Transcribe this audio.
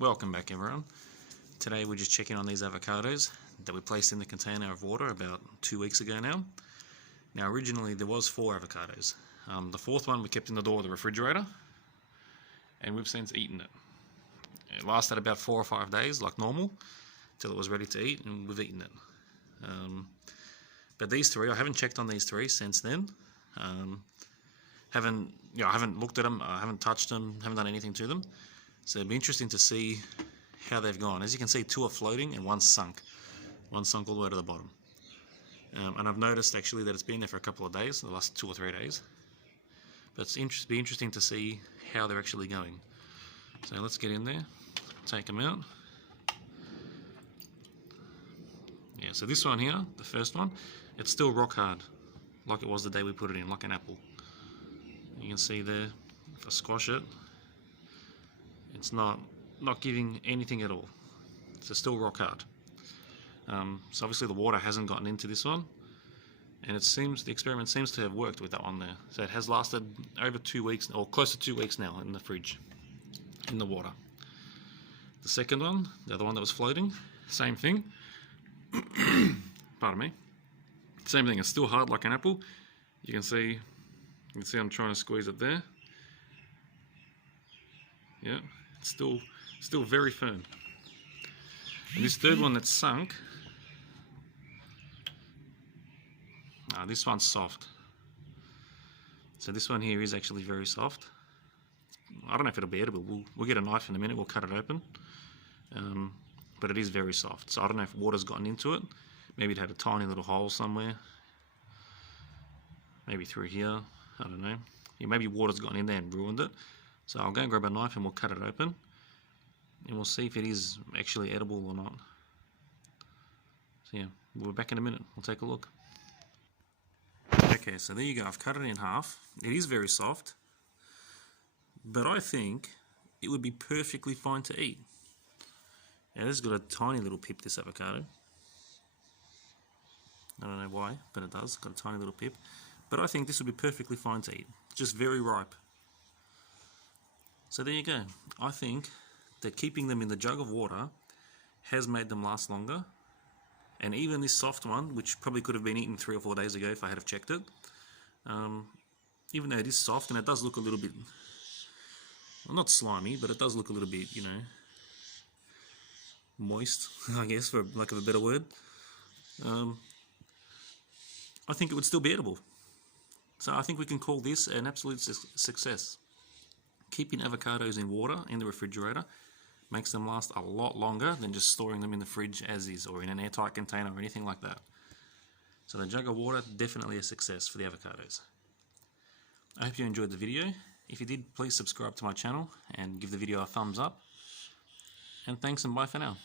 Welcome back everyone. Today we're just checking on these avocados that we placed in the container of water about 2 weeks ago now. Now originally there was 4 avocados. The 4th one we kept in the door of the refrigerator and we've since eaten it. It lasted about 4 or 5 days like normal till it was ready to eat, and we've eaten it. But these 3, I haven't checked on these 3 since then. I haven't looked at them, I haven't touched them, haven't done anything to them. So it'd be interesting to see how they've gone. As you can see, 2 are floating and 1's sunk. 1's sunk all the way to the bottom. And I've noticed actually that it's been there for a couple of days, the last 2 or 3 days. But it's be interesting to see how they're actually going. So let's get in there, take them out. Yeah, so this one here, the first one, it's still rock hard, like it was the day we put it in, like an apple. You can see there, if I squash it, it's not giving anything at all. So still rock hard. So obviously the water hasn't gotten into this one, and the experiment seems to have worked with that one there. So it has lasted over 2 weeks, or close to 2 weeks now in the fridge, in the water. The second one, the other one that was floating, same thing. Pardon me. Same thing, it's still hard like an apple. You can see I'm trying to squeeze it there. Yeah, it's still very firm. And this third one that's sunk, this one's soft. So this one here is actually very soft. I don't know if it'll be edible. We'll get a knife in a minute, we'll cut it open. But it is very soft. So I don't know if water's gotten into it. Maybe it had a tiny little hole somewhere. Maybe through here, I don't know. Yeah, maybe water's gotten in there and ruined it. So I'll go and grab a knife and we'll cut it open, and we'll see if it is actually edible or not. So yeah, we'll be back in a minute. We'll take a look. Okay, so there you go. I've cut it in half. It is very soft, but I think it would be perfectly fine to eat. Now this has got a tiny little pip, this avocado. I don't know why, but it does. It's got a tiny little pip. But I think this would be perfectly fine to eat. It's just very ripe. So there you go. I think that keeping them in the jug of water has made them last longer. And even this soft one, which probably could have been eaten 3 or 4 days ago if I had have checked it, even though it is soft and it does look a little bit, well, not slimy, but it does look a little bit, moist, I guess, for lack of a better word. I think it would still be edible. So I think we can call this an absolute success. Keeping avocados in water in the refrigerator makes them last a lot longer than just storing them in the fridge as is, or in an airtight container or anything like that. So the jug of water, definitely a success for the avocados. I hope you enjoyed the video. If you did, please subscribe to my channel and give the video a thumbs up. And thanks and bye for now.